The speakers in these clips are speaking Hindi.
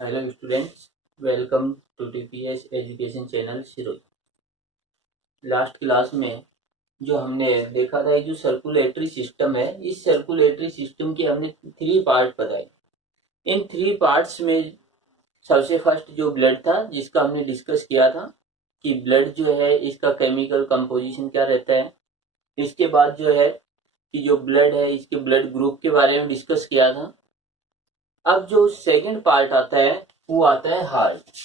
Hello students, welcome to TPS education channel शिरोई। लास्ट क्लास में जो हमने देखा था, जो सर्कुलेटरी सिस्टम है, इस सर्कुलेटरी सिस्टम की हमने 3 पार्ट बताए। इन 3 पार्ट्स में सबसे फर्स्ट जो ब्लड था, जिसका हमने डिस्कस किया था कि ब्लड जो है इसका केमिकल कंपोजिशन क्या रहता है। इसके बाद जो है कि जो ब्लड है इसके ब्लड ग्रुप के बारे में डिस्कस किया था। अब जो सेकंड पार्ट आता है वो आता है heart.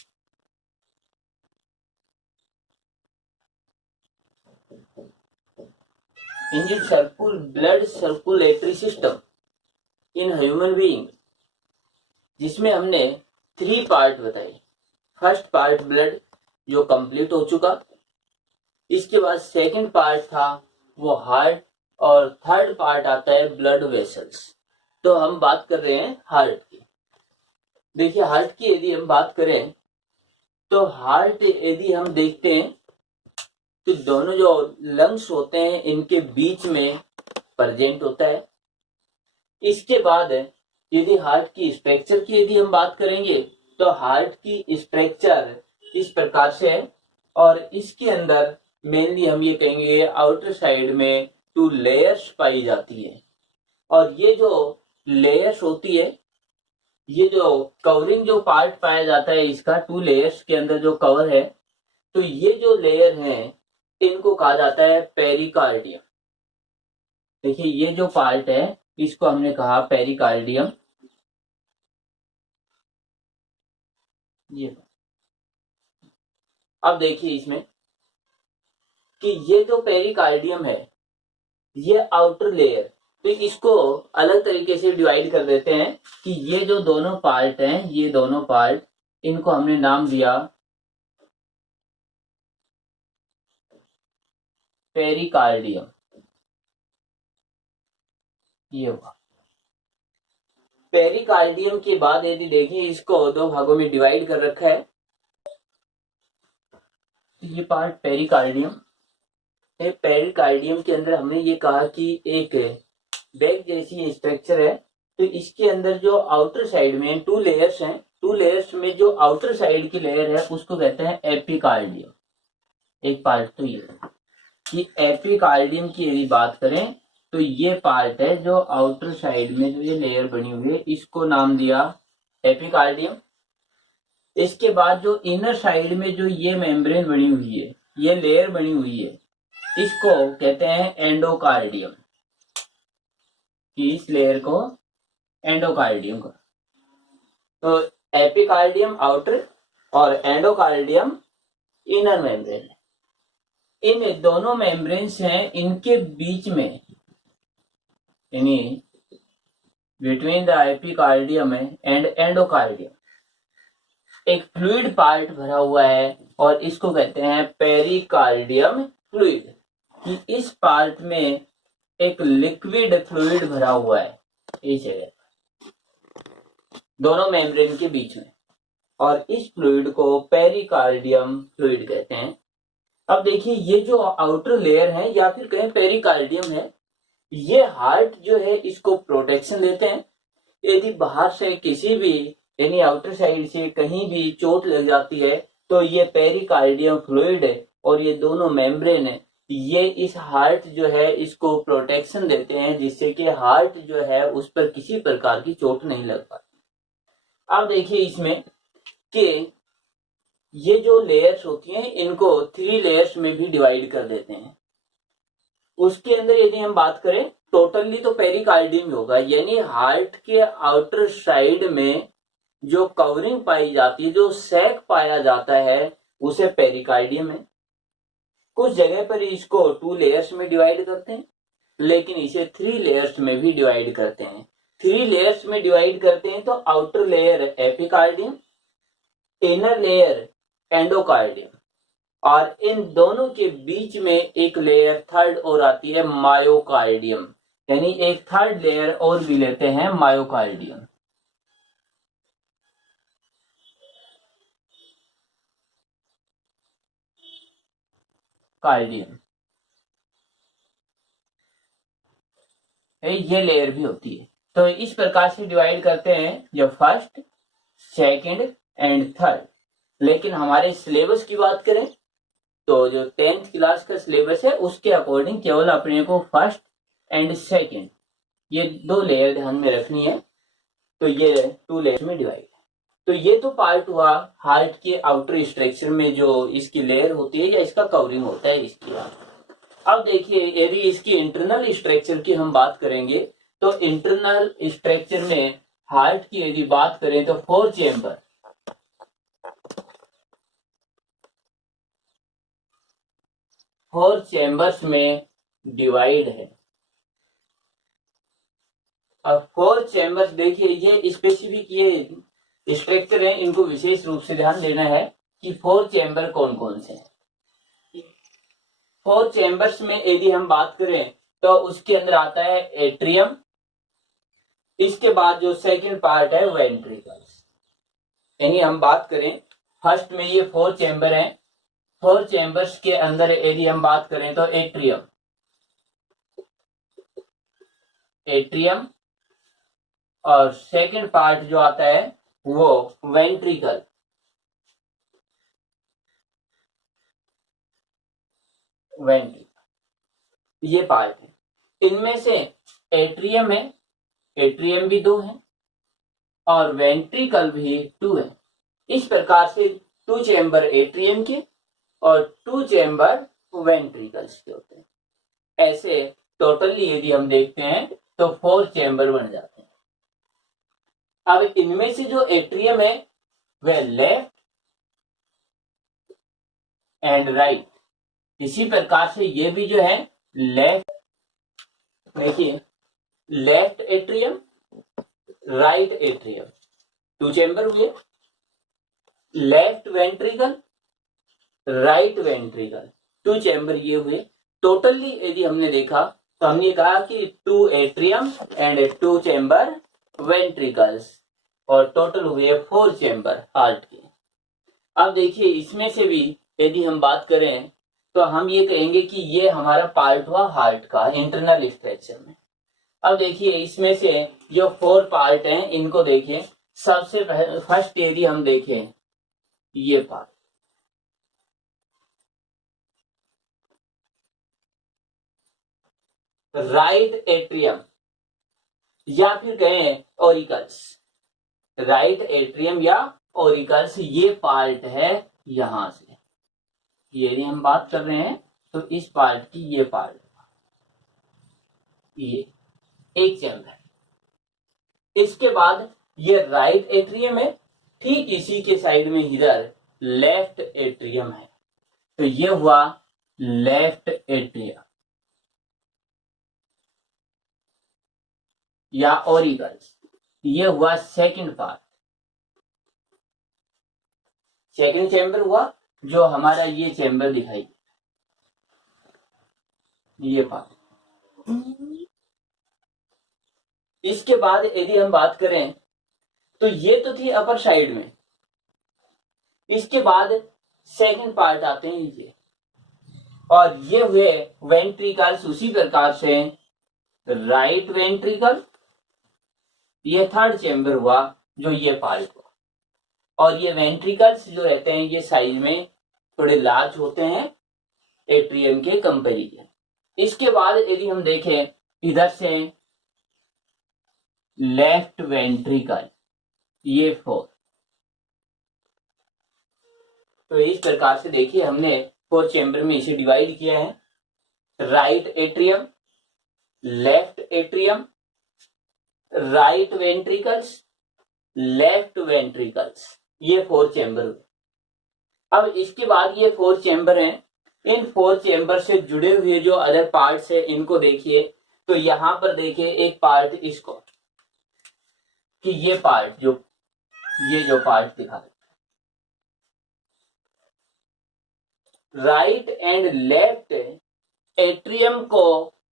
In the blood circulatory system in human being, जिसमें हमने 3 पार्ट बताए। फर्स्ट पार्ट ब्लड जो कंप्लीट हो चुका, इसके बाद सेकंड पार्ट था वो हार्ट, और थर्ड पार्ट आता है ब्लड वेसल्स। तो हम बात कर रहे हैं हार्ट की। देखिए, हार्ट की यदि हम बात करें तो हार्ट यदि हम देखते हैं तो दोनों जो लंग्स होते हैं इनके बीच में प्रेजेंट होता है। इसके बाद यदि हार्ट की स्ट्रक्चर की यदि हम बात करेंगे तो हार्ट की स्ट्रक्चर इस प्रकार से है, और इसके अंदर मेनली हम ये कहेंगे आउटर साइड में 2 लेयर्स पाई जाती है। और ये जो लेयर्स होती है, ये जो कवरिंग जो पार्ट पाया जाता है इसका 2 लेयर्स के अंदर जो कवर है, तो ये जो लेयर है इनको कहा जाता है पेरिकार्डियम। देखिए, ये जो पार्ट है इसको हमने कहा पेरिकार्डियम। ये अब देखिए इसमें कि ये जो पेरिकार्डियम है ये आउटर लेयर, तो इसको अलग तरीके से डिवाइड कर देते हैं कि ये जो दोनों पार्ट हैं, ये दोनों पार्ट, इनको हमने नाम दिया पेरिकार्डियम। ये हुआ पेरिकार्डियम। के बाद यदि देखें इसको 2 भागों में डिवाइड कर रखा है। ये पार्ट पेरिकार्डियम है। पेरिकार्डियम के अंदर हमने ये कहा कि एक बैग जैसी स्ट्रक्चर है, तो इसके अंदर जो आउटर साइड में 2 लेयर्स हैं, 2 लेयर्स में जो आउटर साइड की लेयर है उसको कहते हैं एपिकार्डियम। एक पार्ट तो ये कि एपिकार्डियम की यदि बात करें तो ये पार्ट है जो आउटर साइड में जो ये लेयर बनी हुई है, इसको नाम दिया एपिकार्डियम। इसके बाद जो इनर साइड में जो ये मेम्ब्रेन बनी हुई है, ये लेयर बनी हुई है, इसको कहते हैं एंडोकार्डियम। कि इस लेयर को एंडोकार्डियम का, तो एपिकार्डियम आउटर और एंडोकार्डियम इनर मेम्ब्रेन। इन दोनों मेम्ब्रेन्स हैं, इनके बीच में यानी between the epicardium and endocardium एक फ्लूइड पार्ट भरा हुआ है, और इसको कहते हैं पेरिकार्डियम फ्लूइड। कि इस पार्ट में एक लिक्विड फ्लूइड भरा हुआ है इस जगह, दोनों मेम्ब्रेन के बीच में, और इस फ्लूइड को पेरिकार्डियम फ्लूइड कहते हैं। अब देखिए, ये जो आउटर लेयर है या फिर कहें पेरिकार्डियम है, ये हार्ट जो है इसको प्रोटेक्शन देते हैं। यदि बाहर से किसी भी यानी आउटर साइड से कहीं भी चोट लग जाती है तो ये पेरिकार्डियम फ्लूइड है और ये दोनों मेम्ब्रेन है, ये इस हार्ट जो है इसको प्रोटेक्शन देते हैं, जिससे कि हार्ट जो है उस पर किसी प्रकार की चोट नहीं लग पाती। अब देखिए इसमें कि ये जो लेयर्स होती हैं इनको 3 लेयर्स में भी डिवाइड कर देते हैं। उसके अंदर यदि हम बात करें टोटली तो पेरिकार्डियम होगा, यानी हार्ट के आउटर साइड में जो कवरिंग पाई जाती है, जो सैक पाया जाता है, उसे पेरिकार्डियम है। कुछ जगह पर इसको 2 लेयर्स में डिवाइड करते हैं, लेकिन इसे 3 लेयर्स में भी डिवाइड करते हैं। 3 लेयर्स में डिवाइड करते हैं तो outer layer epicardium, inner layer endocardium, और इन दोनों के बीच में एक लेयर थर्ड और आती है मायोकार्डियम, यानी एक थर्ड लेयर और भी लेते हैं मायोकार्डियम। कार्डियम ये लेयर भी होती है। तो इस प्रकार से डिवाइड करते हैं, जब फर्स्ट, सेकंड एंड थर्ड। लेकिन हमारे सिलेबस की बात करें तो जो 10th क्लास का सिलेबस है उसके अकॉर्डिंग केवल अपने को फर्स्ट एंड सेकंड ये 2 लेयर ध्यान में रखनी है। तो ये 2 लेयर में डिवाइड है। तो ये तो पार्ट हुआ हार्ट के आउटर स्ट्रक्चर में जो इसकी लेयर होती है या इसका कवरिंग होता है इसकी बात। अब देखिए यदि इसकी इंटरनल स्ट्रक्चर की हम बात करेंगे तो इंटरनल स्ट्रक्चर में हार्ट की यदि बात करें तो 4 चेंबर, 4 चेंबर्स में डिवाइड है। अब 4 चेंबर्स देखिए ये स्पेसिफिक ये स्ट्रक्चर है, इनको विशेष रूप से ध्यान देना है कि 4 चेंबर कौन कौन से हैं। 4 चेंबर्स में यदि हम बात करें तो उसके अंदर आता है एट्रियम, इसके बाद जो सेकंड पार्ट है वेंट्रिकल्स। यानी हम बात करें फर्स्ट में ये 4 चेंबर हैं, 4 चेंबर्स के अंदर यदि हम बात करें तो एट्रियम, एट्रियम और सेकंड पार्ट जो आता है वो वेंट्रिकल, वेंट्रिकल ये पार्ट है। इनमें से एट्रियम है, एट्रियम भी 2 है और वेंट्रिकल भी 2 है। इस प्रकार से 2 चेंबर एट्रियम के और 2 चेंबर वेंट्रिकल्स के होते हैं। ऐसे टोटली यदि हम देखते हैं तो 4 चेंबर बन जाते हैं। अब इनमें से जो एट्रियम है वह लेफ्ट एंड राइट, इसी प्रकार से ये भी जो है लेफ्ट, देखिए left atrium right atrium 2 chamber हुए, left ventricle right ventricle 2 chamber ये हुए। टोटली यदि हमने देखा तो हमने कहा कि 2 एट्रियम एंड 2 चेंबर वेंट्रिकल्स और टोटल हुए 4 चेंबर हार्ट के। अब देखिए इसमें से भी यदि हम बात करें तो हम ये कहेंगे कि ये हमारा पार्ट हुआ हार्ट का इंटरनल स्ट्रक्चर में। अब देखिए इसमें से जो 4 पार्ट हैं इनको देखिए। सबसे फर्स्ट यदि हम देखें ये पार्ट राइट एट्रियम या फिर कहें ओरिकल्स, राइट एट्रियम या ओरिकल्स ये पार्ट है यहां से। यदि हम बात कर रहे हैं तो इस पार्ट की ये पार्ट, ये एक चेंबर। इसके बाद ये राइट एट्रियम है, ठीक इसी के साइड में इधर लेफ्ट एट्रियम है। तो ये हुआ लेफ्ट एट्रियम या ओरिकल्स। ये हुआ सेकंड पार्ट, सेकंड चेंबर हुआ जो हमारा ये चेंबर दिखाई, ये पार्ट। इसके बाद यदि हम बात करें तो ये तो थी अपर साइड में, इसके बाद सेकंड पार्ट आते हैं ये, और ये हुए वेंट्रिकल्स। उसी प्रकार से राइट वेंट्रिकल ये थर्ड चेंबर हुआ जो ये पार्ट हुआ, और ये वेंट्रिकल्स जो रहते हैं ये साइज में थोड़े लार्ज होते हैं एट्रियम के कंपैरिजन। इसके बाद यदि हम देखें इधर से लेफ्ट वेंट्रिकल ये 4। तो इस प्रकार से देखिए हमने 4 चेंबर में इसे डिवाइड किया है। Right atrium, left atrium, right ventricles, left ventricles, ये 4 चेंबर हुए। अब इसके बाद ये 4 चेंबर हैं, इन 4 चेंबर से जुड़े हुए जो अदर पार्ट्स है इनको देखिए। तो यहां पर देखिए एक पार्ट इसको कि ये पार्ट जो पार्ट दिखा राइट एंड लेफ्ट एट्रियम को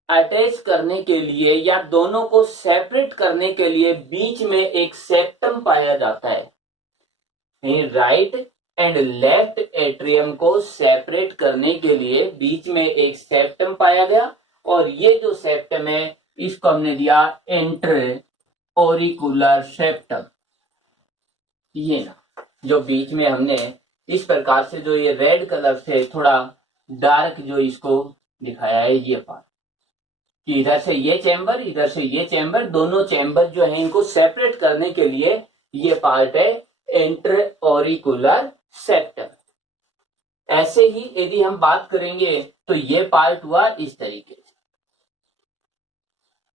अटैच करने के लिए या दोनों को सेपरेट करने के लिए बीच में एक सेप्टम पाया जाता है। राइट एंड लेफ्ट एट्रियम को सेपरेट करने के लिए बीच में एक सेप्टम पाया गया, और ये जो सेप्टम है इसको हमने दिया इंटर ओरिकुलर सेप्टम। ये ना, जो बीच में हमने इस प्रकार से जो ये रेड कलर से थोड़ा डार्क जो इसको दिखाया है, ये पार्ट, कि इधर से ये चैम्बर, इधर से ये चैम्बर, दोनों चैम्बर जो है इनको सेपरेट करने के लिए ये पार्ट है इंट्राऑरिकुलर सेप्टम। ऐसे ही यदि हम बात करेंगे तो ये पार्ट हुआ इस तरीके से।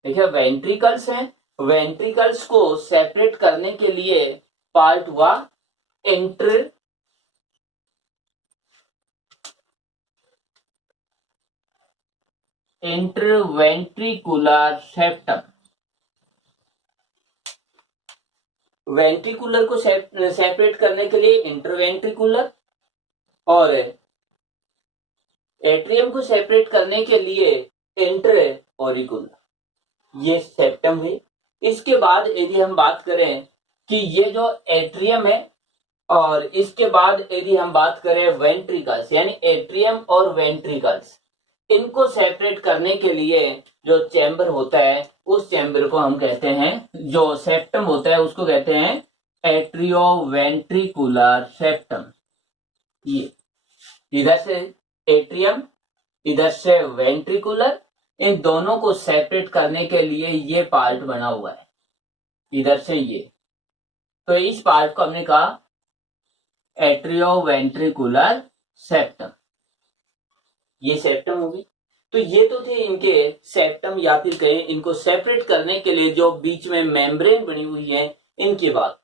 देखिए वेंट्रिकल्स हैं, वेंट्रिकल्स को सेपरेट करने के लिए पार्ट हुआ इंटरवेंट्रिकुलर सेप्टम। वेंट्रिकुलर को सेपरेट करने के लिए इंटरवेंट्रिकुलर, और एट्रियम को सेपरेट करने के लिए इंट्राऑरिकुलर, ये सेप्टम है। इसके बाद यदि हम बात करें कि ये जो एट्रियम है, और इसके बाद यदि हम बात करें वेंट्रिकल्स, यानी एट्रियम और वेंट्रिकल्स, इनको सेपरेट करने के लिए जो चैम्बर होता है उस चैम्बर को हम कहते हैं, जो सेप्टम होता है उसको कहते हैं एट्रियोवेंट्रिकुलर सेप्टम। ये इधर से एट्रियम, इधर से वेंट्रिकुलर, इन दोनों को सेपरेट करने के लिए ये पार्ट बना हुआ है, इधर से ये। तो इस पार्ट को हमने कहा एट्रियोवेंट्रिकुलर सेप्टम, ये सेप्टम होगी। तो ये तो थे इनके सेप्टम, या फिर कहें इनको सेपरेट करने के लिए जो बीच में मेम्ब्रेन बनी हुई है, इनकी बात।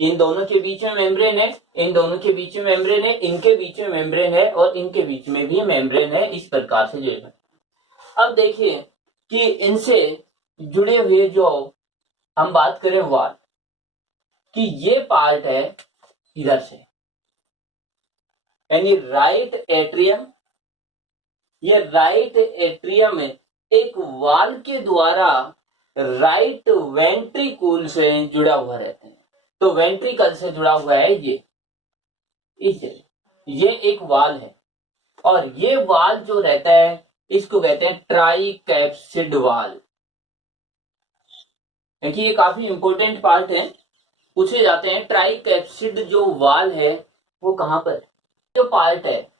इन दोनों के बीच में मेम्ब्रेन है, इन दोनों के बीच में मेम्ब्रेन है, इनके बीच में मेम्ब्रेन है, और इनके बीच में भी मेम्ब्रेन है, इस प्रकार से जो है। अब देखिए कि इनसे जुड़े हुए जो हम बात करें वाल, कि ये पार्ट है इधर से, यानी राइट एट्रियम, ये राइट एट्रियम एक वाल के द्वारा राइट वेंट्रिकल से जुड़ा हुआ रहता है। तो वेंट्रिकल से जुड़ा हुआ है ये, ये एक वाल है, और ये वाल जो रहता है इसको कहते हैं ट्राई कैप्सिड वाल। देखिए ये काफी इंपॉर्टेंट पार्ट है, पूछे जाते हैं ट्राई कैप्सिड जो वाल है वो कहां पर, जो पार्ट है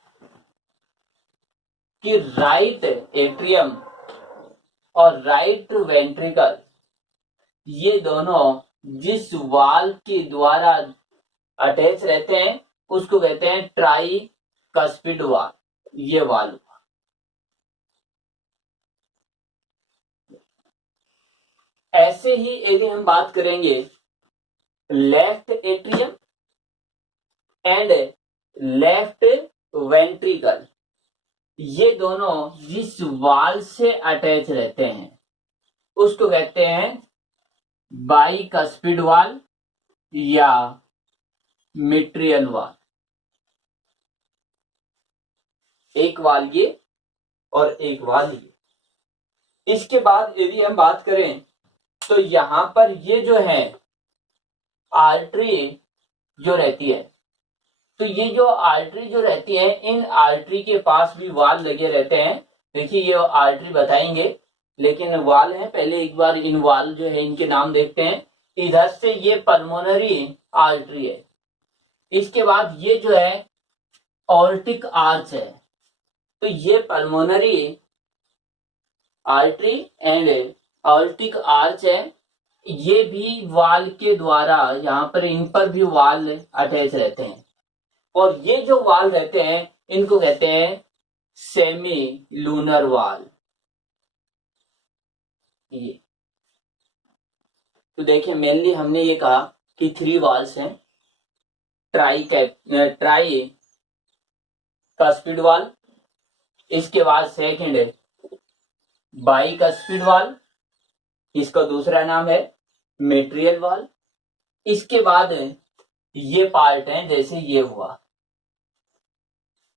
कि राइट एट्रियम और राइट वेंट्रिकल, ये दोनों जिस वाल के द्वारा अटैच रहते हैं उसको कहते हैं ट्राई कस्पिड वाल, ये वाल। ऐसे ही यदि हम बात करेंगे left atrium and left ventricle, ये दोनों जिस वाल से अटैच रहते हैं उसको कहते हैं बाइकस्पिड वाल या मिट्रियल वाल। एक वाल ये और एक वाल ये। इसके बाद यदि हम बात करें तो यहां पर ये जो है आर्टरी जो रहती है, तो ये जो आर्टरी जो रहती है, इन आर्टरी के पास भी वाल लगे रहते हैं। देखिए ये आर्टरी बताएंगे, लेकिन वाल है, पहले एक बार इन वाल जो है इनके नाम देखते हैं। इधर से ये पल्मोनरी आर्टरी है, इसके बाद ये जो है ऑर्टिक आर्च है, तो ये pulmonary artery and aortic arch है, ये भी वाल के द्वारा, यहाँ पर इन पर भी वाल अटैच रहते हैं, और ये जो वाल रहते हैं इनको कहते हैं सेमी लूनर वाल। ये तो देखिए मेनली हमने ये कहा कि 3 वाल्स हैं, ट्राई कस्पिड वाल, इसके बाद सेकंड है बाइकस्पिड वाल, इसका दूसरा नाम है मेट्रियल वाल। इसके बाद ये पार्ट है, जैसे ये हुआ,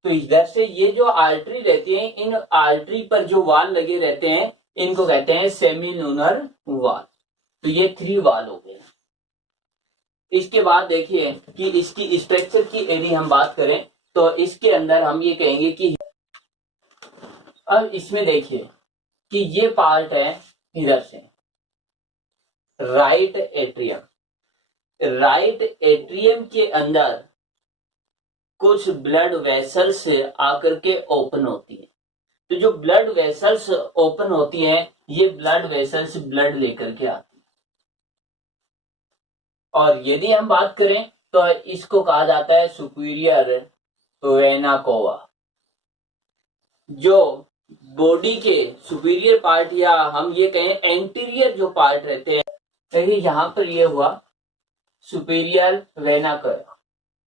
तो इधर से ये जो आर्टरी रहती है, इन आर्टरी पर जो वाल लगे रहते हैं इनको कहते हैं सेमी लूनर वाल। तो ये 3 वाल हो गए। इसके बाद देखिए कि इसकी स्ट्रक्चर की यदि हम बात करें तो इसके अंदर हम ये कहेंगे कि, अब इसमें देखिए कि ये पार्ट है इधर से राइट एट्रियम, राइट एट्रियम के अंदर कुछ ब्लड वेसल्स आकर के ओपन होती है। तो जो ब्लड वेसल्स ओपन होती हैं, ये ब्लड वेसल्स ब्लड लेकर के आती है। और यदि हम बात करें तो इसको कहा जाता है सुपीरियर वेना कोवा। जो बॉडी के सुपीरियर पार्ट या हम ये कहें एंटीरियर जो पार्ट रहते हैं, देखिए यहाँ पर ये हुआ सुपीरियर वेना कोवा।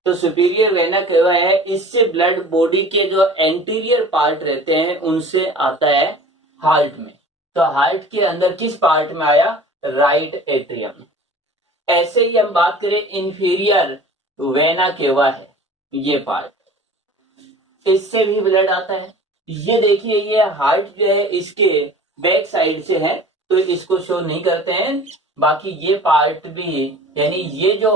तो सुपीरियर वेना केवा है, इससे ब्लड बॉडी के जो एंटीरियर पार्ट रहते हैं उनसे आता है हार्ट में। तो हार्ट के अंदर किस पार्ट में आया? Right atrium. ऐसे ही हम बात करें इंफीरियर वेना केवा है ये पार्ट, इससे भी ब्लड आता है। ये देखिए ये हार्ट जो है इसके बैक साइड से है, तो इसको शो नहीं करते हैं। बाकी ये पार्ट भी, यानी ये जो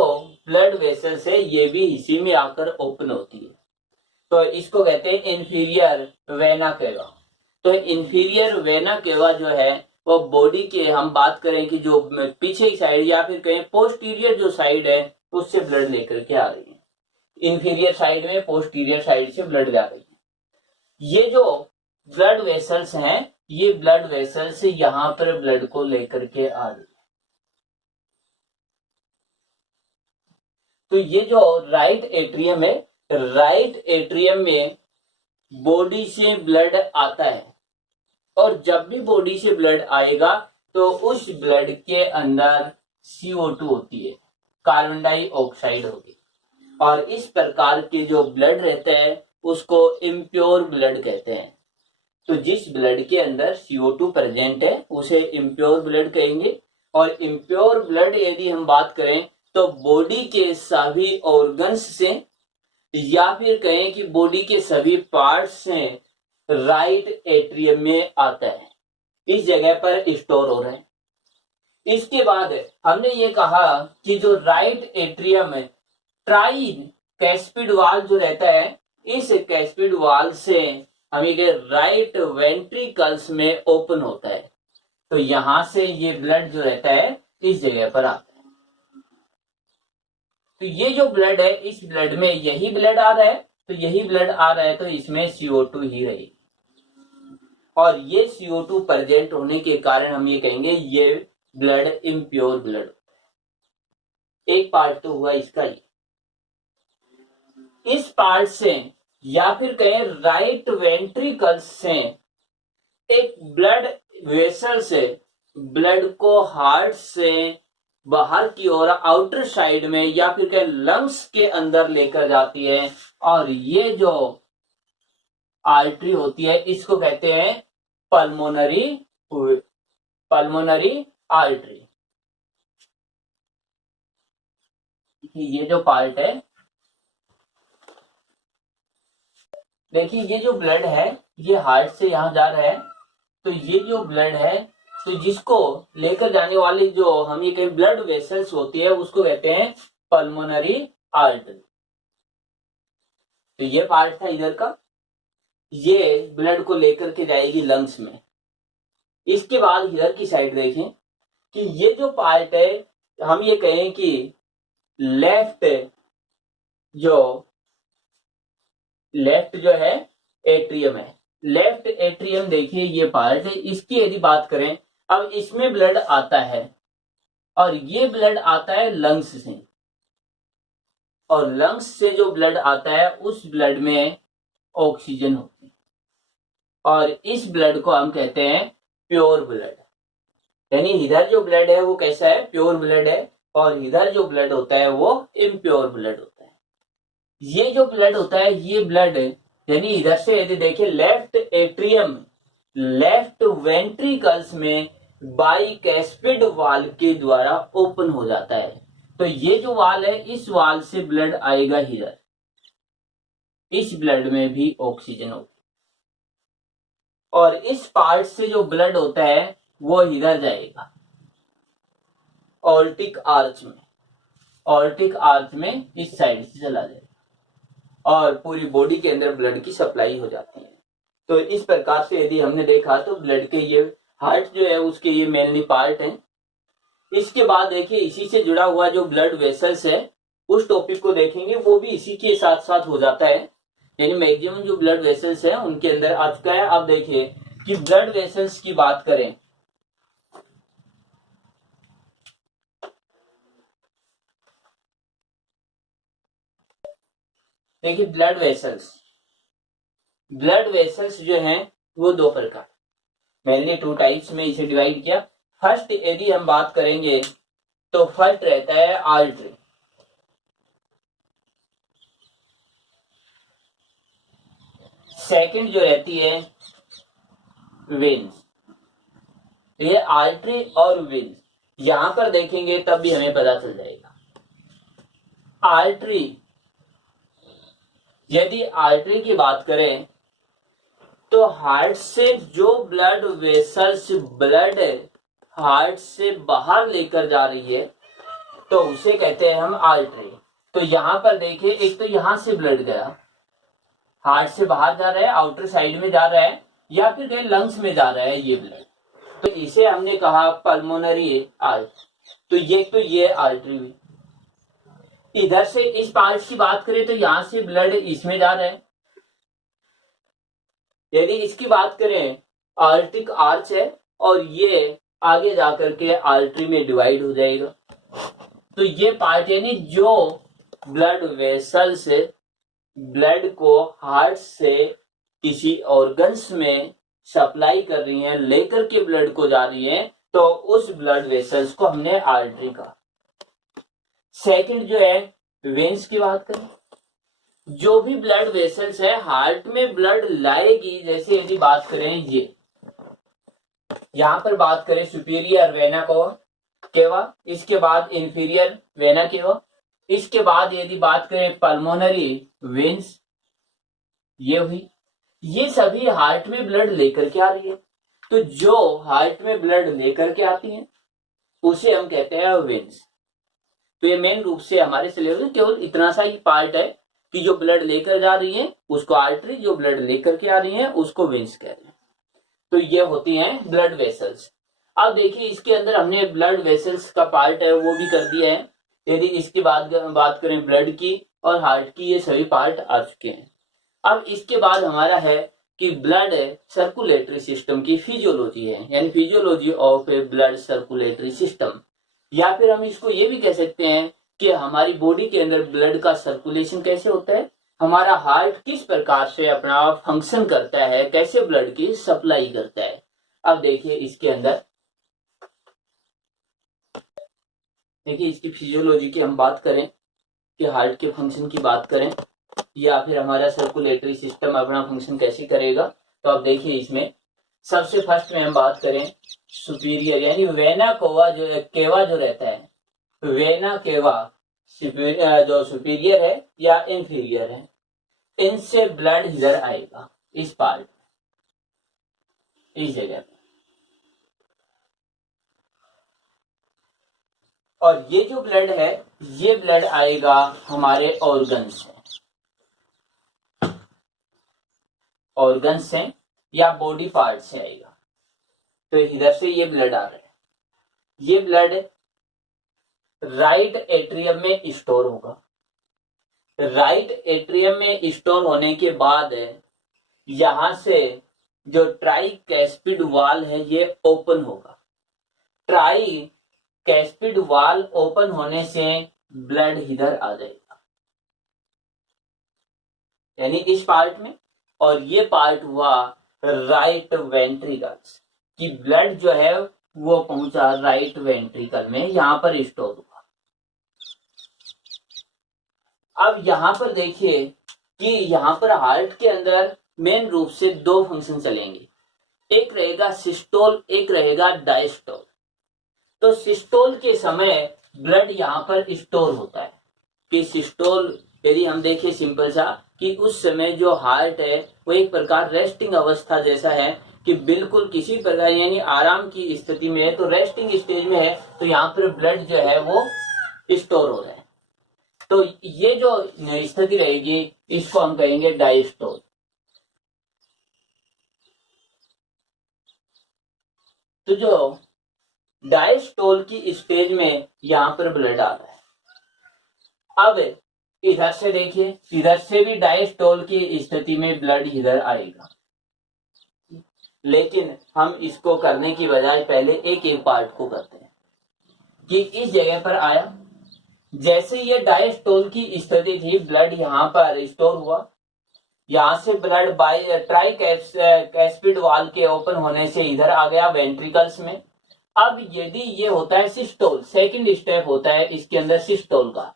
ब्लड वेसल्स है ये भी इसी में आकर ओपन होती है। तो इसको कहते हैं इंफीरियर वेना केवा। तो इंफीरियर वेना केवा जो है वो बॉडी के, हम बात करें कि जो पीछे की साइड या फिर कहें पोस्टीरियर जो साइड है उससे ब्लड लेकर के आ रही है। इंफीरियर साइड में पोस्टीरियर साइड से ब्लड जा रही है। ये जो ब्लड वेसल्स हैं, ये ब्लड वेसल्स यहां पर ब्लड को लेकर के आ रही है। तो ये जो राइट एट्रियम है, राइट एट्रियम में बॉडी से ब्लड आता है, और जब भी बॉडी से ब्लड आएगा तो उस ब्लड के अंदर CO2 होती है, कार्बन डाइऑक्साइड होगी। और इस प्रकार के जो ब्लड रहते हैं उसको इम्प्योर ब्लड कहते हैं। तो जिस ब्लड के अंदर CO2 प्रेजेंट है उसे इम्प्योर ब्लड कहेंगे। और इम्प्योर ब्लड यदि हम बात करें तो बॉडी के सभी ऑर्गन्स से या फिर कहें कि बॉडी के सभी पार्ट्स से राइट एट्रियम में आता है, इस जगह पर स्टोर हो रहा है। इसके बाद हमने ये कहा कि जो राइट एट्रियम है, ट्राई कैस्पिड वाल जो रहता है, इस कैस्पिड वाल से हमें राइट वेंट्रिकल्स में ओपन होता है। तो यहां से ये ब्लड जो रहता है इस जगह पर आता है। तो ये जो ब्लड है, इस ब्लड में यही ब्लड आ रहा है, तो यही ब्लड आ रहा है तो इसमें CO2 ही रहेगी। और ये CO2 प्रेजेंट होने के कारण हम ये कहेंगे ये ब्लड इम्प्योर ब्लड होता है। एक पार्ट तो हुआ इसका ही। इस पार्ट से या फिर कहें राइट वेंट्रिकल्स से एक ब्लड वेसल से ब्लड को हार्ट से बाहर की ओर आउटर साइड में या फिर कहें लंग्स के अंदर लेकर जाती है। और ये जो आर्टरी होती है इसको कहते हैं पल्मोनरी आर्टरी। ये जो पार्ट है, देखिए ये जो ब्लड है ये हार्ट से यहां जा रहा है। तो ये जो ब्लड है, तो जिसको लेकर जाने वाली जो हम ये कहें ब्लड वेसल्स होती है उसको कहते हैं पल्मोनरी आर्टरी। तो ये पार्ट था इधर का, ये ब्लड को लेकर के जाएगी लंग्स में। इसके बाद इधर की साइड देखें कि ये जो पार्ट है, हम ये कहें कि लेफ्ट जो है एट्रियम है। लेफ्ट एट्रियम देखिए ये पार्ट है, इसकी यदि बात करें, अब इसमें ब्लड आता है और ये ब्लड आता है लंग्स से। और लंग्स से जो ब्लड आता है उस ब्लड में ऑक्सीजन होती है, और इस ब्लड को हम कहते हैं प्योर ब्लड। यानी इधर जो ब्लड है वो कैसा है? प्योर ब्लड है, और इधर जो ब्लड होता है वो इम्प्योर ब्लड होता है। ये जो ब्लड होता है, ये ब्लड यानी इधर से यदि देखें लेफ्ट एट्रियम, लेफ्ट वेंट्रिकल्स में बाइकैस्पिड वाल के द्वारा ओपन हो जाता है। तो ये जो वाल है, इस वाल से ब्लड आएगा इधर, इस ब्लड में भी ऑक्सीजन होगी। और इस पार्ट से जो ब्लड होता है वो इधर जाएगा ऑर्टिक आर्च में, ऑर्टिक आर्च में इस साइड से चला जाएगा और पूरी बॉडी के अंदर ब्लड की सप्लाई हो जाती है। तो इस प्रकार से यदि हमने देखा तो ब्लड के ये हार्ट जो है उसके ये मेनली पार्ट हैं। इसके बाद देखिए इसी से जुड़ा हुआ जो ब्लड वेसल्स है उस टॉपिक को देखेंगे, वो भी इसी के साथ साथ हो जाता है। यानी मैक्सिमम जो ब्लड वेसल्स है उनके अंदर आ चुका है। अब देखिए कि ब्लड वेसल्स की बात करें, देखिए ब्लड वेसल्स जो हैं वो दो प्रकार, मेनली टू टाइप्स में इसे डिवाइड किया। फर्स्ट यदि हम बात करेंगे तो फर्स्ट रहता है आर्टरी। सेकंड जो रहती है वेन्स। ये आर्टरी और वेन्स यहां पर देखेंगे तब भी हमें पता चल जाएगा। आर्टरी, यदि आर्टरी की बात करें तो हार्ट से जो ब्लड वेसल्स ब्लड हार्ट से बाहर लेकर जा रही है तो उसे कहते हैं हम आर्टरी। तो यहां पर देखिए एक तो यहां से ब्लड गया, हार्ट से बाहर जा रहा है, आउटर साइड में जा रहा है, या फिर कहीं लंग्स में जा रहा है ये ब्लड, तो इसे हमने कहा पल्मोनरी आर्टरी। तो ये आर्टरी हुई। इधर से इस पार्ट की बात करें तो यहां से ब्लड इसमें जा रहा है। यदि इसकी बात करें आर्टिक आर्च है और ये आगे जाकर के आर्टरी में डिवाइड हो जाएगा। तो ये पार्ट यानी जो ब्लड वेसल से ब्लड को हार्ट से किसी ऑर्गन्स में सप्लाई कर रही है, लेकर के ब्लड को जा रही है, तो उस ब्लड वेसल्स को हमने आर्टरी कहा। सेकंड जो है वेन्स की बात करें, जो भी ब्लड वेसल्स है हार्ट में ब्लड लाएगी, जैसे यदि बात करें ये यहां पर बात करें सुपीरियर वेना केवा, इसके बाद इंफीरियर वेना केवा, इसके बाद यदि बात करें पल्मोनरी वेन्स, ये हुई। ये सभी हार्ट में ब्लड लेकर के आ रही है। तो जो हार्ट में ब्लड लेकर के आती है उसे हम कहते हैं वेन्स। तो ये मेन रूप से हमारे सिलेबस में केवल इतना सा ही पार्ट है कि जो ब्लड लेकर जा रही है उसको आर्टरी, जो ब्लड लेकर के आ रही है उसको वेन्स कह रहे हैं। तो ये होती हैं ब्लड वेसल्स। अब देखिए इसके अंदर हमने ब्लड वेसल्स का पार्ट है वो भी कर दिया है। यदि इसकी बात करें ब्लड की और हार्ट की, ये सभी पार्ट आ चुके हैं। अब इसके बाद हमारा है कि ब्लड सर्कुलेटरी सिस्टम की फिजियोलॉजी है, यानी physiology of A blood circulatory system, या फिर हम इसको ये भी कह सकते हैं कि हमारी बॉडी के अंदर ब्लड का सर्कुलेशन कैसे होता है, हमारा हार्ट किस प्रकार से अपना फंक्शन करता है, कैसे ब्लड की सप्लाई करता है। अब देखिए इसके अंदर देखिए इसकी फिजियोलॉजी की हम बात करें कि हार्ट के फंक्शन की बात करें या फिर हमारा सर्कुलेटरी सिस्टम अपना फंक्शन कैसे करेगा, तो अब देखिए इसमें सबसे फर्स्ट में हम बात करें सुपीरियर यानी वेना केवा जो रहता है, वेना केवा जो सुपीरियर है या इंफीरियर है, इनसे ब्लड इधर आएगा इस पार्ट, इस जगह पे। और ये जो ब्लड है ये ब्लड आएगा हमारे ऑर्गन से या बॉडी पार्ट से आएगा। तो इधर से ये ब्लड आ रहा है, ये ब्लड राइट एट्रियम में स्टोर होगा। राइट एट्रियम में स्टोर होने के बाद यहां से जो ट्राई कैस्पिड वाल है ये ओपन होगा। ट्राई कैस्पिड वाल ओपन होने से ब्लड इधर आ जाएगा, यानी इस पार्ट में। और ये पार्ट हुआ राइट वेंट्रिकल्स की ब्लड जो है वो पहुंचा राइट वेंट्रिकल में, यहां पर स्टोर हुआ। अब यहां पर देखिए कि यहां पर हार्ट के अंदर मेन रूप से दो फंक्शन चलेंगे, एक रहेगा सिस्टोल, एक रहेगा डायस्टोल। तो सिस्टोल के समय ब्लड यहां पर स्टोर होता है कि सिस्टोल यदि हम देखें सिंपल सा कि उस समय जो हार्ट है वो एक प्रकार रेस्टिंग अवस्था जैसा है कि बिल्कुल किसी प्रकार यानी आराम की स्थिति में है, तो रेस्टिंग स्टेज में है, तो यहाँ पर ब्लड जो है वो स्टोर हो रहा है। तो ये जो स्थिति रहेगी इसको हम कहेंगे डायस्टोल। तो जो डायस्टोल की स्टेज में यहाँ पर ब्लड आ रहा है। अब इधर से देखिए, इधर से भी डायस्टोल की स्थिति में ब्लड इधर आएगा, लेकिन हम इसको करने की बजाय पहले एक एक पार्ट को करते हैं कि इस जगह पर आया, जैसे ये डायस्टोल की स्थिति थी, ब्लड यहाँ पर स्टोर हुआ, यहाँ से ब्लड बाय ट्राई कैस्पिड वाल के ओपन होने से इधर आ गया वेंट्रिकल्स में। अब यदि ये होता है सिस्टोल, सेकंड स्टेप होता है इसके अंदर सिस्टोल का।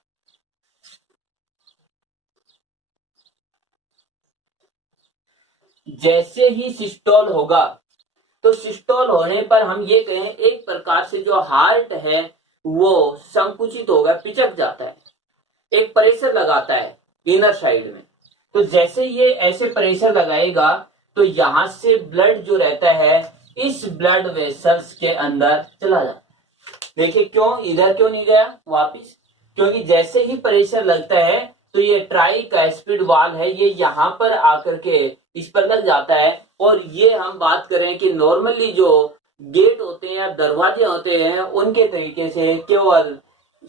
जैसे ही सिस्टोल होगा, तो सिस्टोल होने पर हम ये कहें एक प्रकार से जो हार्ट है वो संकुचित होगा, पिचक जाता है, एक प्रेशर लगाता है इनर साइड में। तो जैसे ये ऐसे प्रेशर लगाएगा तो यहां से ब्लड जो रहता है इस ब्लड वेसल्स के अंदर चला जाता है। देखिए क्यों इधर क्यों नहीं गया वापिस, क्योंकि जैसे ही प्रेशर लगता है तो ये ट्राई कैस्पिड वाल है, ये यहाँ पर आकर के इस पर लग जाता है। और ये हम बात करें कि नॉर्मली जो गेट होते हैं या दरवाजे होते हैं उनके तरीके से केवल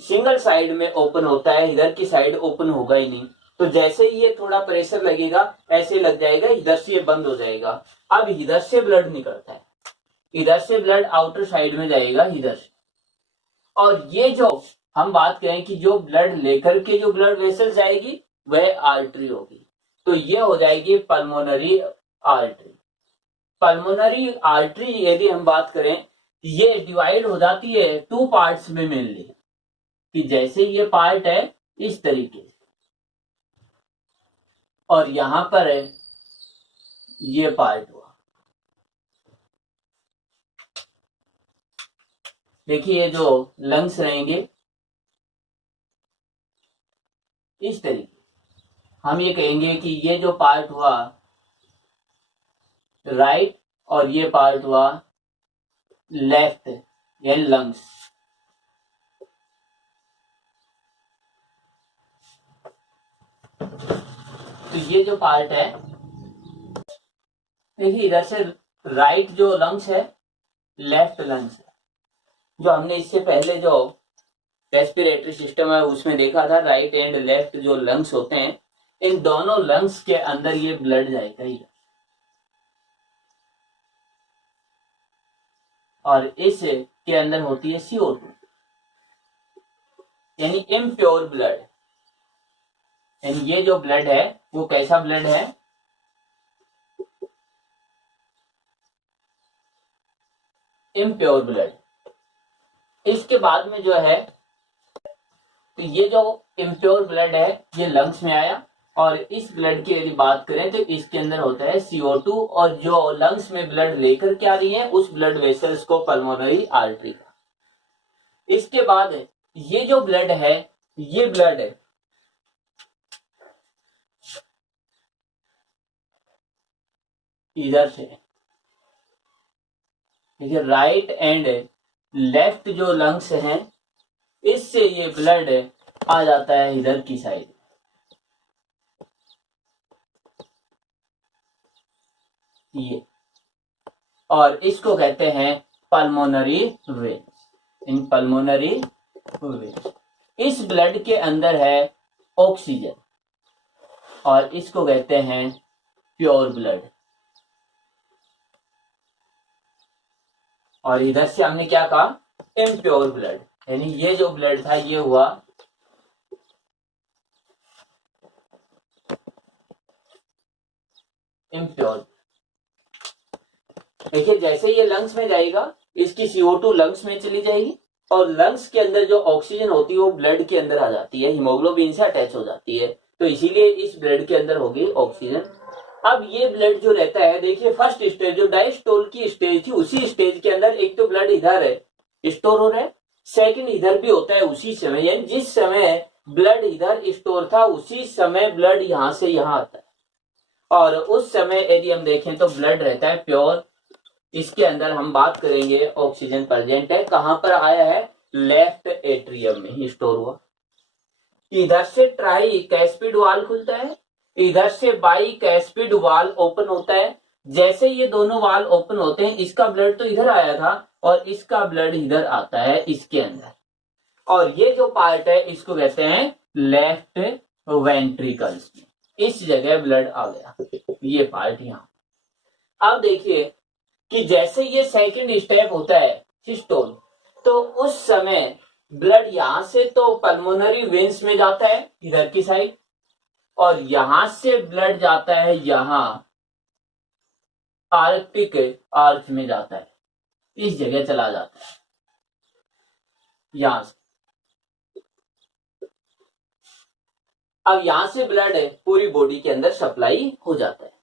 सिंगल साइड में ओपन होता है, इधर की साइड ओपन होगा ही नहीं। तो जैसे ही ये थोड़ा प्रेशर लगेगा ऐसे लग जाएगा, इधर से ये बंद हो जाएगा। अब इधर से ब्लड निकलता है, इधर से ब्लड आउटर साइड में जाएगा इधर से। और ये जो हम बात करें कि जो ब्लड लेकर के जो ब्लड वेसल जाएगी वह आर्टरी होगी, तो ये हो जाएगी पल्मोनरी आर्टरी। पल्मोनरी आर्टरी यदि हम बात करें, ये डिवाइड हो जाती है टू पार्ट्स में मेनली, कि जैसे ये पार्ट है इस तरीके से, और यहां पर है ये पार्ट हुआ। देखिए ये जो लंग्स रहेंगे इस तरीके, हम ये कहेंगे कि ये जो पार्ट हुआ राइट और ये पार्ट हुआ लेफ्ट, ये लंग्स। तो ये जो पार्ट है, देखिए इधर से राइट जो लंग्स है, लेफ्ट लंग्स है। जो हमने इससे पहले जो रेस्पिरेटरी सिस्टम है उसमें देखा था, राइट एंड लेफ्ट जो लंग्स होते हैं, इन दोनों लंग्स के अंदर ये ब्लड जाएगा ही, और इस के अंदर होती है CO2 यानी इम्प्योर ब्लड। यानी ये जो ब्लड है वो कैसा ब्लड है, इम्प्योर ब्लड। इसके बाद में जो है, तो ये जो इम्प्योर ब्लड है ये लंग्स में आया, और इस ब्लड की यदि बात करें तो इसके अंदर होता है CO2, और जो लंग्स में ब्लड लेकर के आ रही है उस ब्लड वेसल्स को पल्मोनरी आर्टरी का। इसके बाद ये जो ब्लड है, ये ब्लड है इधर से, देखिए राइट एंड लेफ्ट जो लंग्स हैं इससे ये ब्लड आ जाता है इधर की साइड, ये, और इसको कहते हैं pulmonary veins. In pulmonary veins, इस ब्लड के अंदर है ऑक्सीजन, और इसको कहते हैं प्योर ब्लड। और इधर से हमने क्या कहा, इम्प्योर ब्लड, यानी ये जो ब्लड था ये हुआ इम्प्योर। देखिए जैसे ये लंग्स में जाएगा इसकी CO2 लंग्स में चली जाएगी, और लंग्स के अंदर जो ऑक्सीजन होती है वो ब्लड के अंदर आ जाती है, हीमोग्लोबिन से अटैच हो जाती है, तो इसीलिए इस ब्लड के अंदर होगी ऑक्सीजन। अब ये ब्लड जो रहता है, देखिए फर्स्ट स्टेज जो डायस्टोल की स्टेज थी उसी स्टेज के अंदर एक तो ब्लड इधर है स्टोर हो रहा है, सेकंड इधर भी होता है उसी समय, यानी जिस समय ब्लड इधर स्टोर था उसी समय ब्लड यहां से यहां आता है, और उस समय यदि हम देखें तो ब्लड रहता है प्योर। इसके अंदर हम बात करेंगे ऑक्सीजन प्रेजेंट है, कहां पर आया है, लेफ्ट एट्रियम में ही स्टोर हुआ। इधर से ट्राई कैस्पिड वाल खुलता है, इधर से बाई कैस्पिड वाल ओपन होता है। जैसे ये दोनों वाल ओपन होते हैं, इसका ब्लड तो इधर आया था और इसका ब्लड इधर आता है इसके अंदर, और ये जो पार्ट है इसको कहते हैं लेफ्ट वेंट्रिकल्स में, इस जगह ब्लड आ गया, ये पार्ट यहाँ। अब देखिए कि जैसे ये सेकंड स्टेप होता है सिस्टोल, तो उस समय ब्लड यहां से तो पल्मोनरी वेन्स में जाता है इधर की साइड, और यहां से ब्लड जाता है यहां आर्टिक आर्च में जाता है, इस जगह चला जाता है यहां से। अब यहां से ब्लड पूरी बॉडी के अंदर सप्लाई हो जाता है।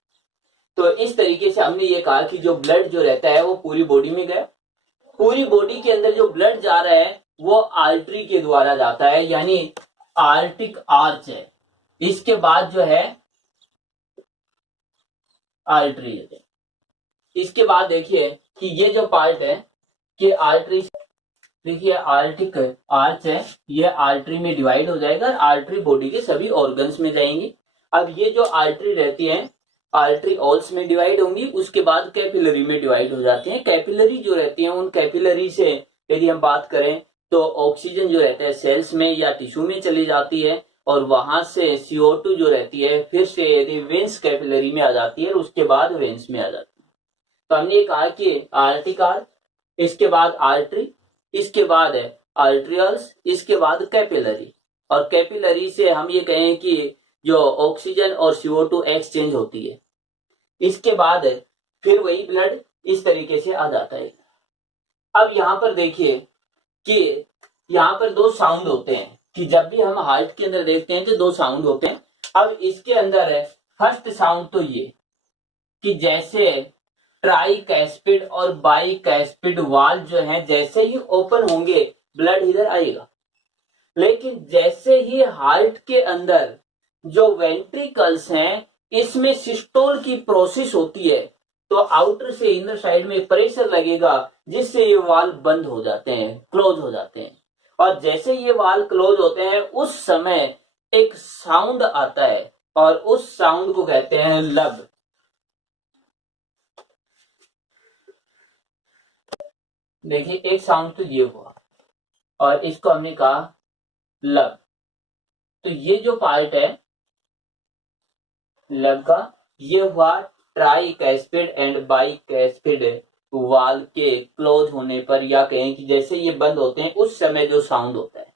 तो इस तरीके से हमने ये कहा कि जो ब्लड जो रहता है वो पूरी बॉडी में गया, पूरी बॉडी के अंदर जो ब्लड जा रहा है वो आर्टरी के द्वारा जाता है, यानी आर्टिक आर्च है, इसके बाद जो है आर्टरी है। इसके बाद देखिए कि ये जो पार्ट है कि आर्टरी, देखिए आर्टिक आर्च है, ये आर्टरी में डिवाइड हो जाएगा और आर्टरी बॉडी के सभी ऑर्गन्स में जाएंगी। अब ये जो आर्टरी रहती है आर्टरी ऑल्स में डिवाइड होंगी, उसके बाद कैपिलरी में डिवाइड हो जाती हैं। कैपिलरी जो रहती हैं उन कैपिलरी से यदि हम बात करें तो ऑक्सीजन जो रहता है सेल्स में या टिश्यू में चली जाती है, और वहां से CO2 जो रहती है फिर से यदि वेंस कैपिलरी में आ जाती है, उसके बाद वेंस में आ जाती है। तो हमने ये कहा कि आर्टिक आर्च, इसके बाद आर्टरी, इसके बाद है आर्ट्रियल्स, इसके बाद कैपिलरी, और कैपिलरी से हम ये कहें कि जो ऑक्सीजन और CO2 एक्सचेंज होती है, इसके बाद फिर वही ब्लड इस तरीके से आ जाता है। अब यहां पर देखिए कि यहां पर दो साउंड होते हैं, कि जब भी हम हार्ट के अंदर देखते हैं तो दो साउंड होते हैं। अब इसके अंदर है फर्स्ट साउंड तो ये कि जैसे ट्राई कैस्पिड और बाई कैस्पिड वाल्व जो है जैसे ही ओपन होंगे ब्लड इधर आएगा, लेकिन जैसे ही हार्ट के अंदर जो वेंट्रिकल्स हैं इसमें सिस्टोल की प्रोसेस होती है, तो आउटर से इनर साइड में प्रेशर लगेगा जिससे ये वाल्व बंद हो जाते हैं, क्लोज हो जाते हैं। और जैसे ये वाल्व क्लोज होते हैं उस समय एक साउंड आता है और उस साउंड को कहते हैं लब। देखिए एक साउंड तो ये हुआ और इसको हमने कहा लब। तो ये जो पार्ट है लब का, ये हुआ try capsid and by capsid valve के क्लोज होने पर, या कहें कि जैसे ये बंद होते हैं उस समय जो साउंड होता है।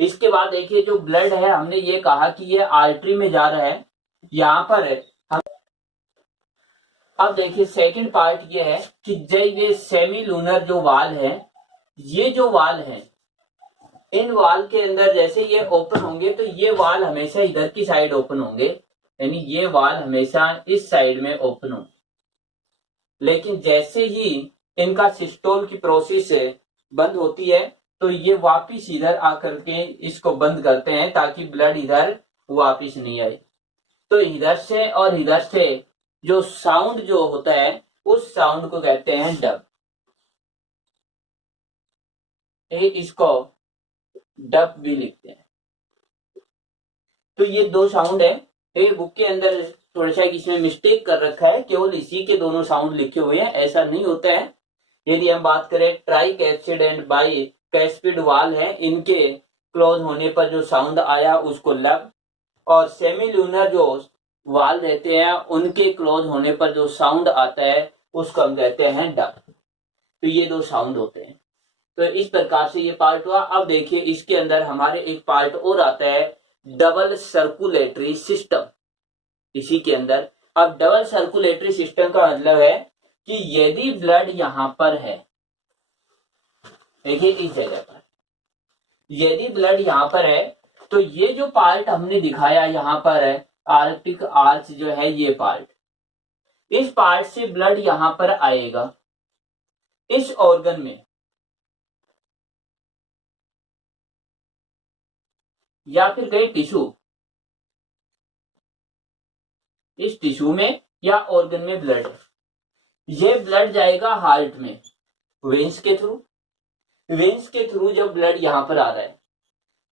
इसके बाद देखिए जो ब्लड है हमने ये कहा कि ये आर्टरी में जा रहा है, यहां पर हम अब देखिए सेकंड पार्ट ये है कि जब ये सेमी लूनर जो वाल है, ये जो वाल है इन वाल के अंदर जैसे ये ओपन होंगे तो ये वाल हमेशा इधर की साइड ओपन होंगे, यानी ये वाल हमेशा इस साइड में ओपन होंगे। लेकिन जैसे ही इनका सिस्टोल की प्रोसेस बंद होती है तो ये वापिस इधर आकर के इसको बंद करते हैं ताकि ब्लड इधर वापिस नहीं आए। तो इधर से और इधर से जो साउंड जो होता है उस साउंड को कहते हैं डब। इसको डब भी लिखते हैं। तो ये दो साउंड है, ये बुक के अंदर थोड़ा सा इसमें मिस्टेक कर रखा है, केवल इसी के दोनों साउंड लिखे हुए हैं, ऐसा नहीं होता है। यदि हम बात करें try capsid and by capsid वाल है, इनके क्लोज होने पर जो साउंड आया उसको लब, और सेमी लूनर जो वाल रहते हैं उनके क्लोज होने पर जो साउंड आता है उसको हम कहते हैं डब। तो ये दो साउंड होते हैं। तो इस प्रकार से ये पार्ट हुआ। अब देखिए इसके अंदर हमारे एक पार्ट और आता है डबल सर्कुलेटरी सिस्टम इसी के अंदर। अब डबल सर्कुलेटरी सिस्टम का मतलब है कि यदि ब्लड यहां पर है, देखिए इस जगह पर यदि ब्लड यहां पर है तो ये जो पार्ट हमने दिखाया यहां पर है आर्टिक आर्च जो है, ये पार्ट, इस पार्ट से ब्लड यहां पर आएगा इस ऑर्गन में, या फिर कहीं टिश्यू, इस टिश्यू में या ऑर्गन में ब्लड, ये ब्लड जाएगा हार्ट में वेन्स के थ्रू। वेन्स के थ्रू जब ब्लड यहां पर आ रहा है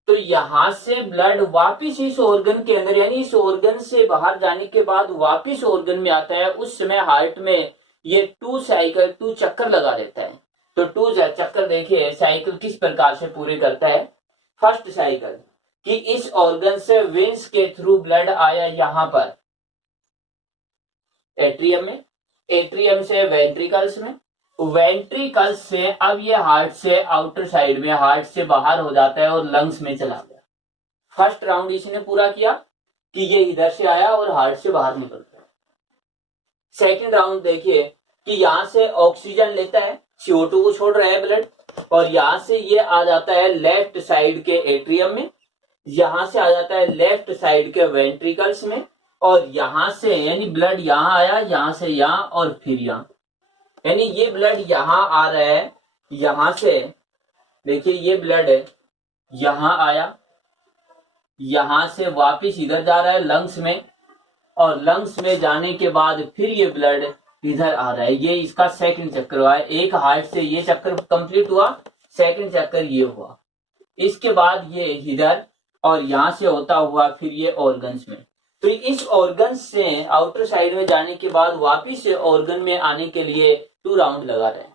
तो यहां से ब्लड वापिस इस ऑर्गन के अंदर, यानी इस ऑर्गन से बाहर जाने के बाद वापिस ऑर्गन में आता है। उस समय हार्ट में ये 2 चक्कर लगा रहता है। तो 2 चक्कर देखिए साइकिल किस प्रकार से पूरे करता है। फर्स्ट साइकिल कि इस ऑर्गन से वेन्स के थ्रू ब्लड आया यहां पर एट्रियम में, एट्रियम से वेंट्रिकल्स में, वेंट्रिकल्स से अब ये हार्ट से आउटर साइड में, हार्ट से बाहर हो जाता है और लंग्स में चला गया। फर्स्ट राउंड इसने पूरा किया कि ये इधर से आया और हार्ट से बाहर निकल गया। सेकंड राउंड देखिए कि यहां से ऑक्सीजन लेता है, CO2 को छोड़ रहा है ब्लड, और यहां से ये आ जाता है लेफ्ट साइड के एट्रियम में, यहां से आ जाता है लेफ्ट साइड के वेंट्रिकल्स में, और यहां से यानी ब्लड यहां आया, यहां से यहां और फिर यहां, यानी ये ब्लड यहां आ रहा है, यहां से देखिए ये ब्लड यहां आया, यहां से वापिस इधर जा रहा है लंग्स में, और लंग्स में जाने के बाद फिर ये ब्लड इधर आ रहा है। ये इसका सेकंड चक्कर हुआ है। एक हार्ट से ये चक्कर कंप्लीट हुआ, सेकंड चक्कर ये हुआ, इसके बाद ये इधर और यहां से होता हुआ फिर ये ऑर्गन्स में। तो इस ऑर्गन से आउटर साइड में जाने के बाद वापिस ऑर्गन में आने के लिए 2 राउंड लगा रहे हैं,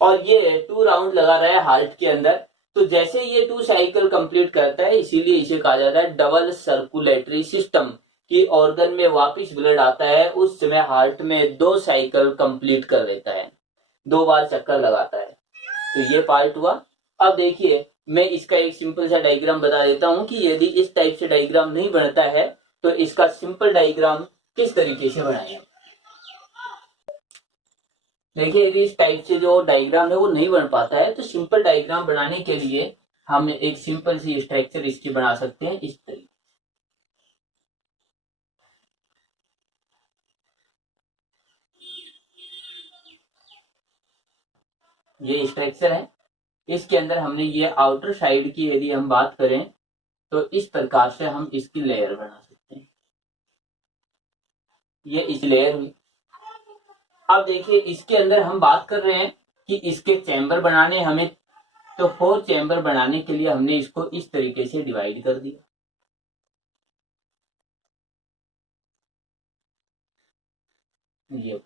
और ये 2 राउंड लगा रहा है हार्ट के अंदर। तो जैसे ये 2 साइकिल कंप्लीट करता है, इसीलिए इसे कहा जाता है डबल सर्कुलेटरी सिस्टम, कि ऑर्गन में वापिस ब्लड आता है उस समय हार्ट में 2 साइकिल कंप्लीट कर लेता है, 2 बार चक्कर लगाता है। तो ये पार्ट हुआ। अब देखिए मैं इसका एक सिंपल सा डायग्राम बता देता हूं कि यदि इस टाइप से डायग्राम नहीं बनता है तो इसका सिंपल डायग्राम किस तरीके से बनाएं। देखिए यदि इस टाइप से जो डायग्राम है वो नहीं बन पाता है तो सिंपल डायग्राम बनाने के लिए हम एक सिंपल सी स्ट्रक्चर इसकी बना सकते हैं इस तरीके। ये स्ट्रक्चर है, इसके अंदर हमने ये आउटर साइड की यदि हम बात करें तो इस प्रकार से हम इसकी लेयर बना सकते हैं। ये इस लेयर हुई। अब देखिए इसके अंदर हम बात कर रहे हैं कि इसके चैम्बर बनाने हमें, तो 4 चैम्बर बनाने के लिए हमने इसको इस तरीके से डिवाइड कर दिया। ये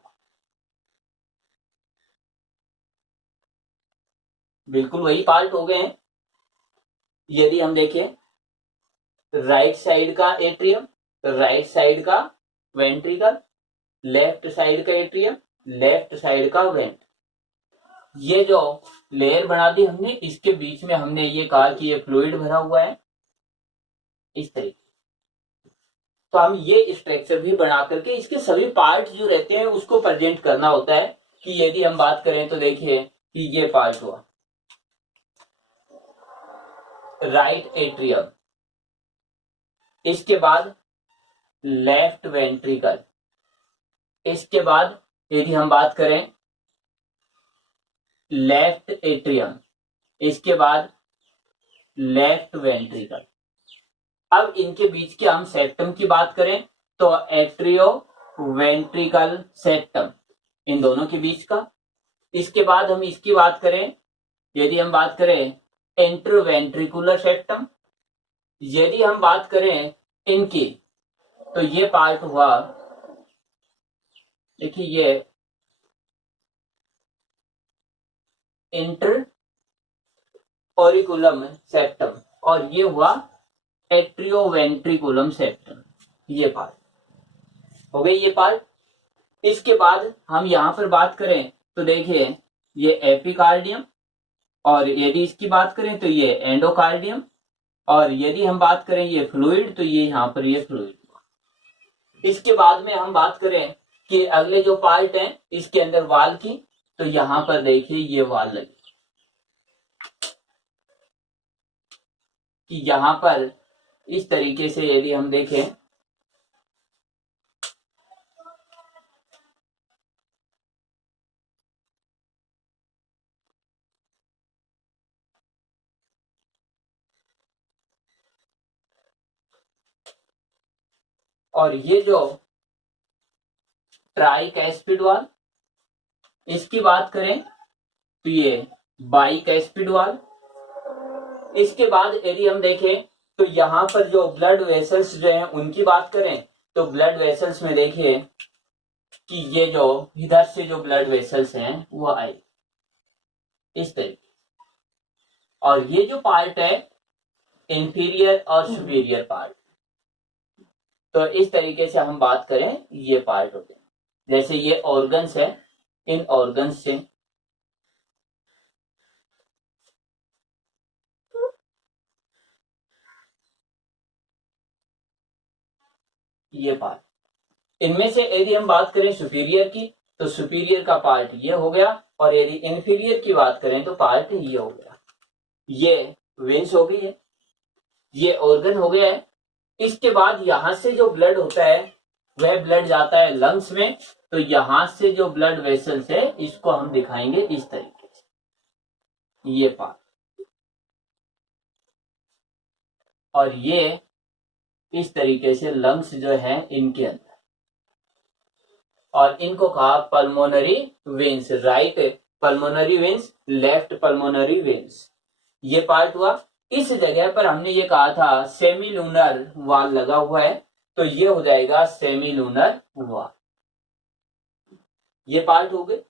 बिल्कुल वही पार्ट हो गए हैं। यदि हम देखें राइट साइड का एट्रियम, राइट साइड का वेंट्रिकल, लेफ्ट साइड का एट्रियम, लेफ्ट साइड का वेंट, ये जो लेयर बना दी हमने, इसके बीच में हमने ये कहा कि ये फ्लूइड भरा हुआ है इस तरीके। तो हम ये स्ट्रक्चर भी बना करके इसके सभी पार्ट जो रहते हैं उसको प्रेजेंट करना होता है। कि यदि हम बात करें तो देखिए कि ये पार्ट हुआ राइट एट्रियम, इसके बाद लेफ्ट वेंट्रिकल, इसके बाद यदि हम बात करें लेफ्ट एट्रियम, इसके बाद लेफ्ट वेंट्रिकल। अब इनके बीच के हम सेप्टम की बात करें तो एट्रियो वेंट्रिकल सेप्टम, इन दोनों के बीच का। इसके बाद हम इसकी बात करें, यदि हम बात करें इंटरवेंट्रिकुलर सेप्टम, यदि हम बात करें इनकी तो ये पार्ट हुआ, देखिए ये इंटर ऑरिकुलम सेप्टम, और ये हुआ एट्रियोवेंट्रिकुलम सेप्टम। ये पार्ट हो गई, ये पार्ट। इसके बाद हम यहां पर बात करें तो देखिए ये एपिकार्डियम, और यदि इसकी बात करें तो ये एंडोकार्डियम, और यदि हम बात करें ये फ्लूइड तो ये यहां पर ये फ्लूइड हुआ। इसके बाद में हम बात करें कि अगले जो पार्ट है इसके अंदर वाल की, तो यहां पर देखिए ये वाल लगी, कि यहां पर इस तरीके से यदि हम देखें और ये जो ट्राइकैस्पिड वाल, इसकी बात करें तो ये बाइकैस्पिड वाल। इसके बाद यदि हम देखें तो यहां पर जो ब्लड वेसल्स जो हैं उनकी बात करें तो ब्लड वेसल्स में देखिए कि ये जो इधर से जो ब्लड वेसल्स हैं वो आए, इस तरीके। और ये जो पार्ट है इंफीरियर और सुपीरियर पार्ट, तो इस तरीके से हम बात करें ये पार्ट होते हैं। जैसे ये ऑर्गन्स है, इन ऑर्गन्स से ये पार्ट, इनमें से यदि हम बात करें सुपीरियर की तो सुपीरियर का पार्ट ये हो गया, और यदि इंफीरियर की बात करें तो पार्ट ये हो गया। ये वेंस हो गई है, ये ऑर्गन हो गया है। इसके बाद यहां से जो ब्लड होता है वह ब्लड जाता है लंग्स में। तो यहां से जो ब्लड वेसल्स है इसको हम दिखाएंगे इस तरीके से, ये पार्ट, और ये इस तरीके से लंग्स जो है इनके अंदर, और इनको कहा pulmonary veins, right pulmonary veins, left pulmonary veins, ये पार्ट हुआ। इस जगह पर हमने ये कहा था सेमी लूनर वाल लगा हुआ है, तो ये हो जाएगा सेमी लूनर वाल, ये पार्ट हो गए।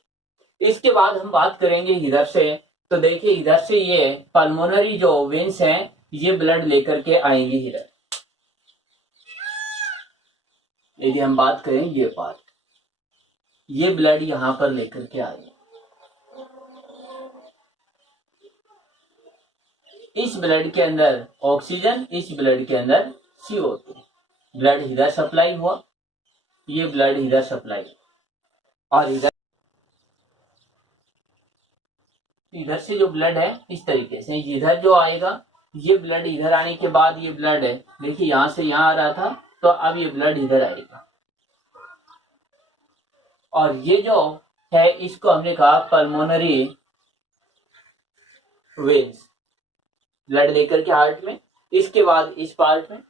इसके बाद हम बात करेंगे इधर से, तो देखिए इधर से ये पल्मोनरी जो वेन्स हैं ये ब्लड लेकर के आएंगे इधर। यदि हम बात करें ये पार्ट, ये ब्लड यहां पर लेकर के आएगा। इस ब्लड के अंदर ऑक्सीजन, इस ब्लड के अंदर CO2, ब्लड इधर सप्लाई हुआ, ये ब्लड इधर सप्लाई, और इधर से जो ब्लड है इस तरीके से इधर जो आएगा, ये ब्लड इधर आने के बाद ये ब्लड है, देखिए यहां से यहां आ रहा था, तो अब ये ब्लड इधर आएगा, और ये जो है इसको हमने कहा पल्मोनरी वेन्स, ब्लड लेकर के हार्ट में, इसके बाद इस पार्ट में,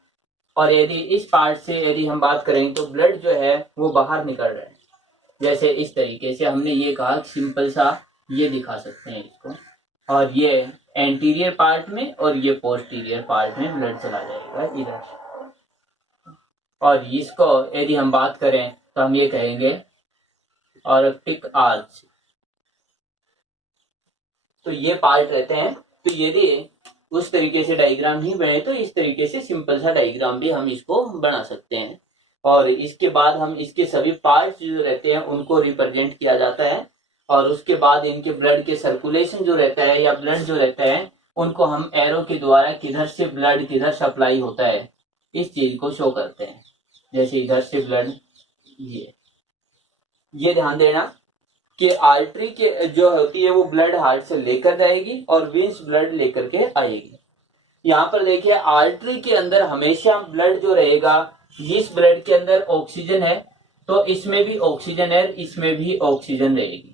और यदि इस पार्ट से यदि हम बात करें तो ब्लड जो है वो बाहर निकल रहा है, जैसे इस तरीके से हमने ये कहा, सिंपल सा ये दिखा सकते हैं इसको, और ये एंटीरियर पार्ट में और ये पोस्टीरियर पार्ट में ब्लड चला जाएगा इधर। और इसको यदि हम बात करें तो हम ये कहेंगे ऑप्टिक आर्च, तो ये पार्ट रहते हैं। तो यदि उस तरीके से डायग्राम ही बने तो इस तरीके से सिंपल सा डायग्राम भी हम इसको बना सकते हैं, और इसके बाद हम इसके सभी पार्ट्स जो रहते हैं उनको रिप्रेजेंट किया जाता है, और उसके बाद इनके ब्लड के सर्कुलेशन जो रहता है या ब्लड जो रहता है उनको हम एरो के द्वारा किधर से ब्लड किधर सप्लाई होता है इस चीज को शो करते हैं। जैसे इधर से ब्लड, ये ध्यान देना कि आर्टरी के जो होती है वो ब्लड हार्ट से लेकर जाएगी और वेन्स ब्लड लेकर के आएगी। यहाँ पर देखिए आर्टरी के अंदर हमेशा ब्लड जो रहेगा, इस ब्लड के अंदर ऑक्सीजन है तो इसमें भी ऑक्सीजन है, इसमें भी ऑक्सीजन रहेगी।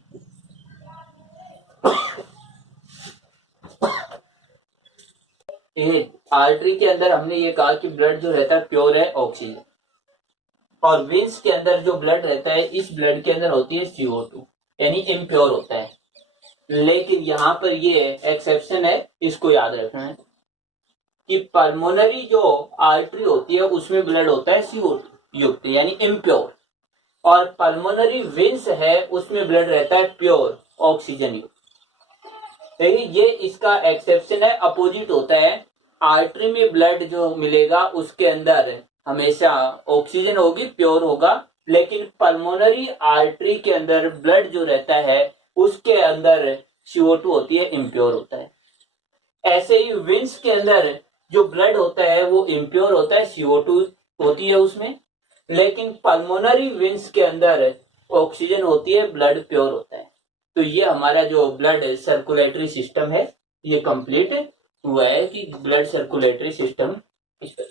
आर्टरी के अंदर हमने ये कहा कि ब्लड जो रहता है प्योर है ऑक्सीजन, और वेन्स के अंदर जो ब्लड रहता है इस ब्लड के अंदर होती है CO2, यानी इम्प्योर होता है। लेकिन यहाँ पर ये एक्सेप्शन है, इसको याद रखना है कि पल्मोनरी जो आर्टरी होती है उसमें ब्लड होता है CO2 युक्त यानी इम्प्योर, और पल्मोनरी वेन्स है उसमें ब्लड रहता है प्योर ऑक्सीजन युक्त। ये इसका एक्सेप्शन है, अपोजिट होता है। आर्टरी में ब्लड जो मिलेगा उसके अंदर हमेशा ऑक्सीजन होगी, प्योर होगा, लेकिन पल्मोनरी आर्टरी के अंदर ब्लड जो रहता है उसके अंदर CO2 होती है, इम्प्योर होता है। ऐसे ही वेन्स के अंदर जो ब्लड होता है वो इम्प्योर होता है, CO2 होती है उसमें, लेकिन पल्मोनरी वेन्स के अंदर ऑक्सीजन होती है, ब्लड प्योर होता है। तो ये हमारा जो ब्लड सर्कुलेटरी सिस्टम है ये कंप्लीट हुआ है कि ब्लड सर्कुलेटरी सिस्टम इस तरह